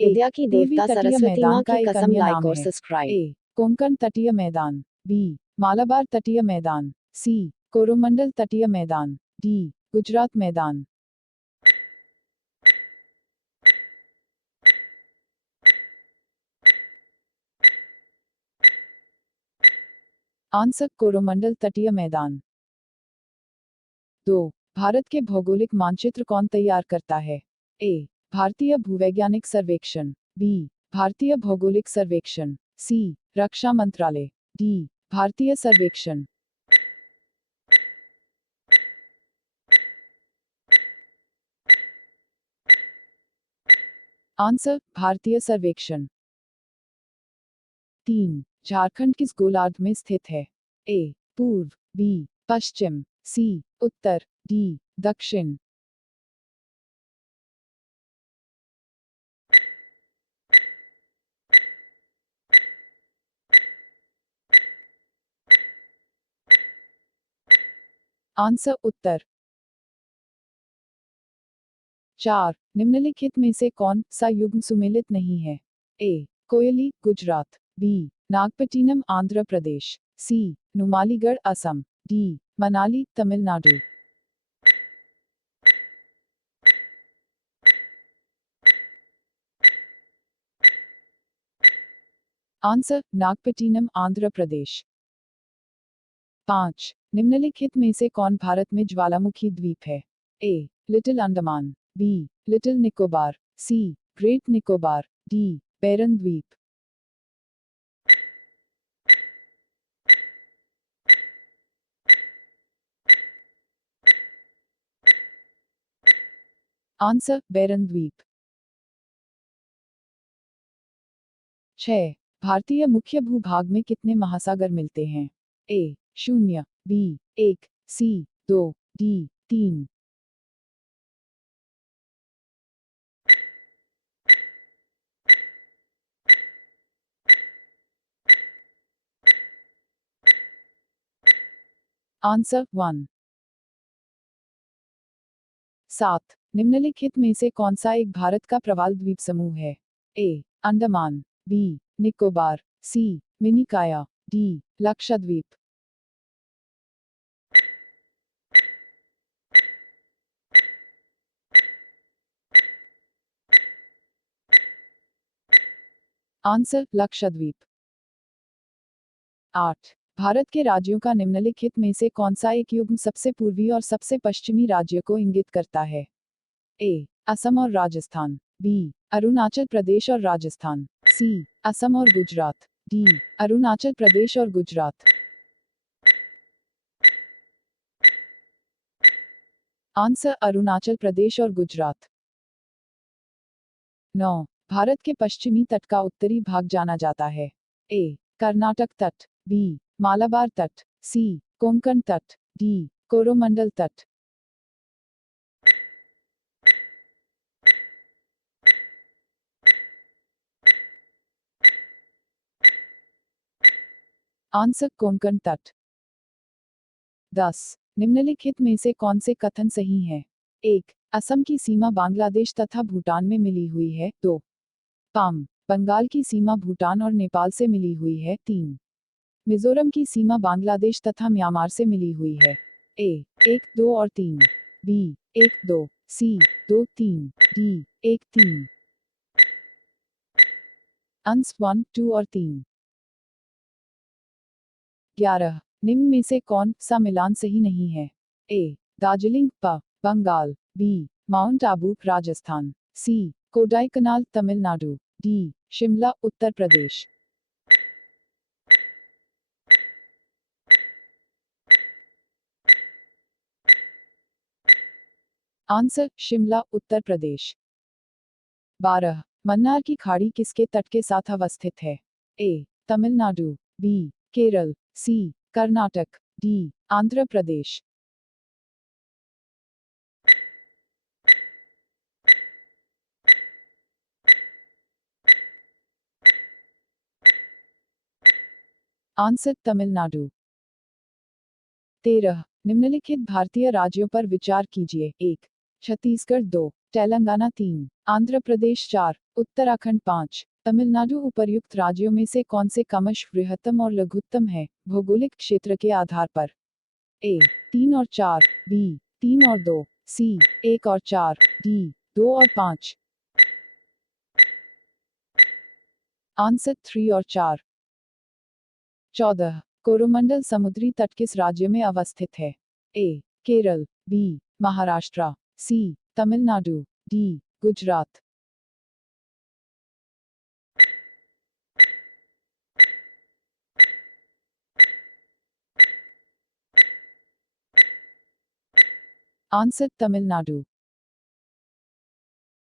विद्या की पूर्वी देवता तटीय सरस्वती मैदान माँ का की एक कसम, अन्य लाइक नाम और है। सब्सक्राइब। ए. कोंकण तटीय मैदान, बी. मालाबार तटीय मैदान, सी. कोरोमंडल तटीय मैदान, डी. गुजरात मैदान। आंसर कोरोमंडल तटीय मैदान। 2. भारत के भौगोलिक मानचित्र कौन तैयार करता है? ए. भारतीय भूवैज्ञानिक सर्वेक्षण, बी. भारतीय भौगोलिक सर्वेक्षण, सी. रक्षा मंत्रालय, डी. भारतीय सर्वेक्षण। आंसर भारतीय सर्वेक्षण। 3. झारखंड किस गोलार्ध में स्थित है? ए. पूर्व, बी. पश्चिम, सी. उत्तर, डी. दक्षिण। आंसर उत्तर। 4. निम्नलिखित में से कौन सा युग्म सुमेलित नहीं है? ए. कोयली गुजरात, बी. नागपट्टिनम आंध्र प्रदेश, सी. नुमालीगढ़ असम, डी. मनाली तमिलनाडु। आंसर नागपट्टिनम आंध्र प्रदेश। 5. निम्नलिखित में से कौन भारत में ज्वालामुखी द्वीप है? A. Little Andaman, B. Little Nicobar, C. Great Nicobar, D. Barren द्वीप। आंसर बैरन द्वीप। 6. भारतीय मुख्य भूभाग में कितने महासागर मिलते हैं? ए. 0, बी. 1, सी. 2, डी. 3। आंसर 1। 7. निम्नलिखित में से कौन सा एक भारत का प्रवाल द्वीप समूह है? ए. अंडमान, बी. निकोबार, सी. मिनिकाया, डी. लक्षद्वीप। आंसर लक्षद्वीप। 8. भारत के राज्यों का निम्नलिखित में से कौन सा एक युग्म सबसे पूर्वी और सबसे पश्चिमी राज्य को इंगित करता है? ए. असम और राजस्थान, बी. अरुणाचल प्रदेश और राजस्थान, सी. असम और गुजरात, डी. अरुणाचल प्रदेश और गुजरात। आंसर अरुणाचल प्रदेश और गुजरात। 9. भारत के पश्चिमी तट का उत्तरी भाग जाना जाता है? ए. कर्नाटक तट, बी. मालाबार तट, सी. कोंकण तट, डी. कोरोमंडल तट। आंसर कोंकण तट। 10. निम्नलिखित में से कौन से कथन सही हैं? 1. असम की सीमा बांग्लादेश तथा भूटान में मिली हुई है। 2. पाम बंगाल की सीमा भूटान और नेपाल से मिली हुई है। 3. मिजोरम की सीमा बांग्लादेश तथा म्यांमार से मिली हुई है। ए. 1, 2 और 3, बी. 1, 2, सी. 2, 3, डी. 1, 3। आंसर 1, 2 और 3। 11. निम्न में से कौन सा मिलान सही नहीं है? ए. दार्जिलिंग बंगाल, बी. माउंट आबू राजस्थान, सी. कोडाईकनाल तमिलनाडु, डी. शिमला उत्तर प्रदेश। आंसर शिमला उत्तर प्रदेश। 12. मन्नार की खाड़ी किसके तट के साथ अवस्थित है? ए. तमिलनाडु, बी. केरल, सी. कर्नाटक, डी. आंध्र प्रदेश। आंसर तमिलनाडु। 13. निम्नलिखित भारतीय राज्यों पर विचार कीजिए। 1. छत्तीसगढ़, 2. तेलंगाना 3, आंध्र प्रदेश 4, उत्तराखंड 5, तमिलनाडु। उपर्युक्त राज्यों में से कौन से क्रमशः बृहत्तम और लघुत्तम है भौगोलिक क्षेत्र के आधार पर? ए 3 और 4, बी 3 और 2, सी 1 और 4, डी 2 और 5। आंसर 3 और 4। 14, कोरोमंडल समुद्री तट किस राज्य में अवस्थित है? ए केरल, बी महाराष्ट्र, सी तमिलनाडु, डी गुजरात। आंसर तमिलनाडु।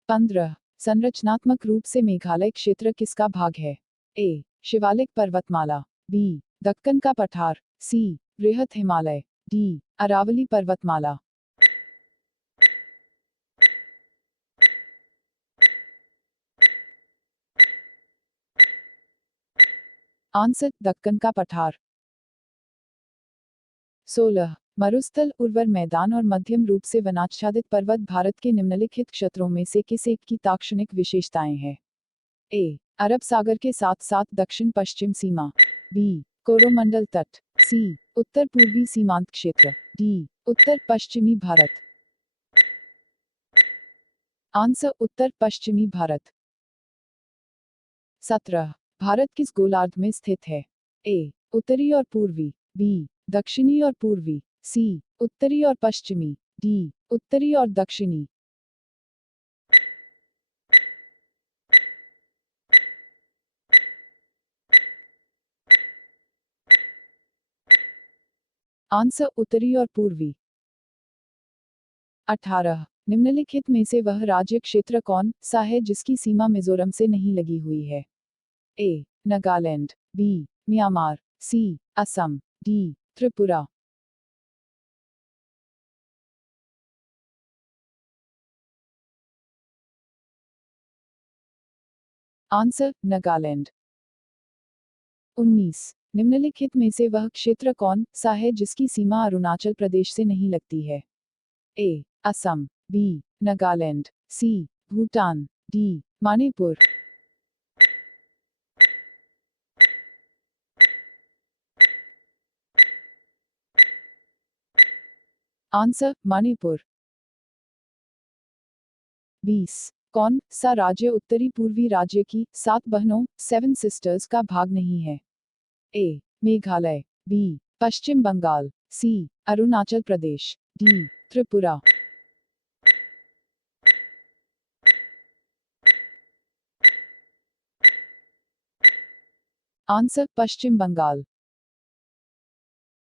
15, संरचनात्मक रूप से मेघालय क्षेत्र किसका भाग है? ए शिवालिक पर्वतमाला, बी दक्कन का पठार, सी बृहत हिमालय, डी अरावली पर्वतमाला। आंसर दक्कन का पठार। 16, मरुस्थल, उर्वर मैदान और मध्यम रूप से वनाच्छादित पर्वत भारत के निम्नलिखित क्षेत्रों में से किस एक की ताक्षणिक विशेषताएं हैं? ए अरब सागर के साथ साथ दक्षिण पश्चिम सीमा, बी कोरोमंडल तट, सी उत्तर पूर्वी सीमांत क्षेत्र, डी उत्तर पश्चिमी भारत। आंसर उत्तर पश्चिमी भारत। 17, भारत किस गोलार्ध में स्थित है? ए उत्तरी और पूर्वी, बी दक्षिणी और पूर्वी, सी उत्तरी और पश्चिमी, डी उत्तरी और दक्षिणी। आंसर उत्तरी और पूर्वी। 18, निम्नलिखित में से वह राज्य क्षेत्र कौन सा है जिसकी सीमा मिजोरम से नहीं लगी हुई है? ए नागालैंड, बी म्यांमार, सी असम, डी त्रिपुरा। आंसर नागालैंड। 19, निम्नलिखित में से वह क्षेत्र कौन सा है जिसकी सीमा अरुणाचल प्रदेश से नहीं लगती है? ए असम, बी नागालैंड, सी भूटान, डी मणिपुर। आंसर मणिपुर। 20, कौन सा राज्य उत्तरी पूर्वी राज्य की 7 बहनों 7 सिस्टर्स का भाग नहीं है? ए मेघालय, बी पश्चिम बंगाल, सी अरुणाचल प्रदेश, डी त्रिपुरा। आंसर पश्चिम बंगाल।